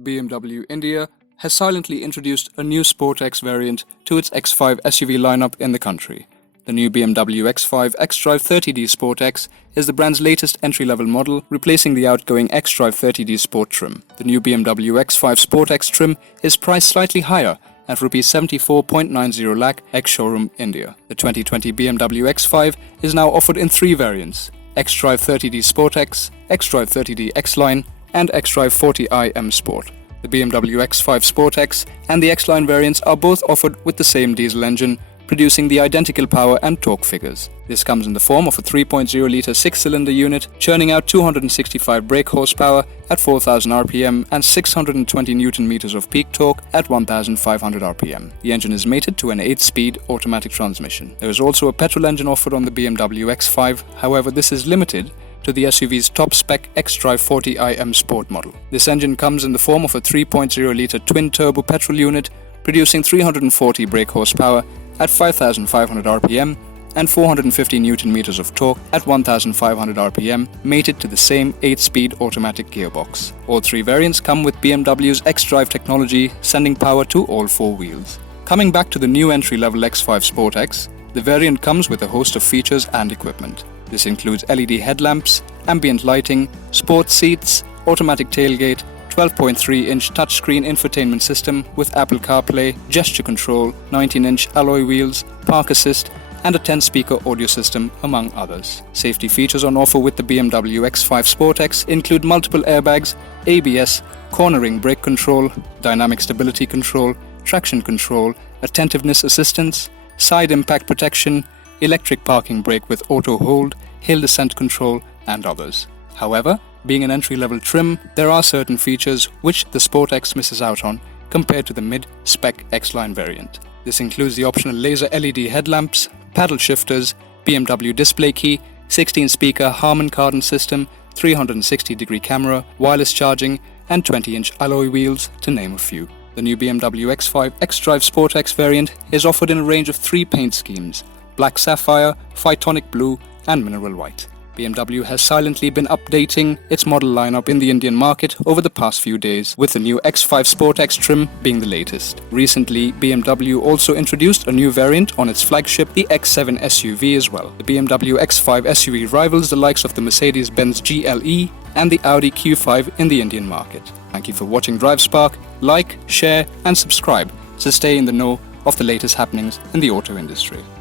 BMW India has silently introduced a new SportX variant to its X5 SUV lineup in the country. The new BMW X5 xDrive 30D SportX is the brand's latest entry-level model, replacing the outgoing xDrive 30D Sport trim. The new BMW X5 SportX trim is priced slightly higher at ₹74.90 lakh ex-showroom India. The 2020 BMW X5 is now offered in three variants: xDrive 30D SportX, xDrive 30D X-Line, and xDrive 40i M Sport. The BMW X5 SportX and the X-Line variants are both offered with the same diesel engine, producing the identical power and torque figures. This comes in the form of a 3.0-litre six-cylinder unit, churning out 265 brake horsepower at 4,000 RPM and 620 Nm of peak torque at 1,500 RPM. The engine is mated to an 8-speed automatic transmission. There is also a petrol engine offered on the BMW X5, however this is limited to the SUV's top-spec xDrive 40i M Sport model. This engine comes in the form of a 3.0-litre twin-turbo petrol unit, producing 340 brake horsepower at 5,500 RPM and 450 Nm of torque at 1,500 RPM, mated to the same 8-speed automatic gearbox. All three variants come with BMW's xDrive technology, sending power to all four wheels. Coming back to the new entry-level X5 SportX, the variant comes with a host of features and equipment. This includes LED headlamps, ambient lighting, sports seats, automatic tailgate, 12.3-inch touchscreen infotainment system with Apple CarPlay, gesture control, 19-inch alloy wheels, park assist, and a 10-speaker audio system, among others. Safety features on offer with the BMW X5 SportX include multiple airbags, ABS, cornering brake control, dynamic stability control, traction control, attentiveness assistance, side impact protection, electric parking brake with auto hold, hill descent control, and others. However, being an entry-level trim, there are certain features which the SportX misses out on compared to the mid-spec X-Line variant. This includes the optional laser LED headlamps, paddle shifters, BMW display key, 16-speaker Harman Kardon system, 360-degree camera, wireless charging, and 20-inch alloy wheels, to name a few. The new BMW X5 xDrive SportX variant is offered in a range of three paint schemes: black sapphire, phytonic blue, and mineral white. BMW has silently been updating its model lineup in the Indian market over the past few days, with the new X5 SportX trim being the latest. Recently, BMW also introduced a new variant on its flagship, the X7 SUV as well. The BMW X5 SUV rivals the likes of the Mercedes-Benz GLE and the Audi Q5 in the Indian market. Thank you for watching DriveSpark. Like, share, and subscribe to stay in the know of the latest happenings in the auto industry.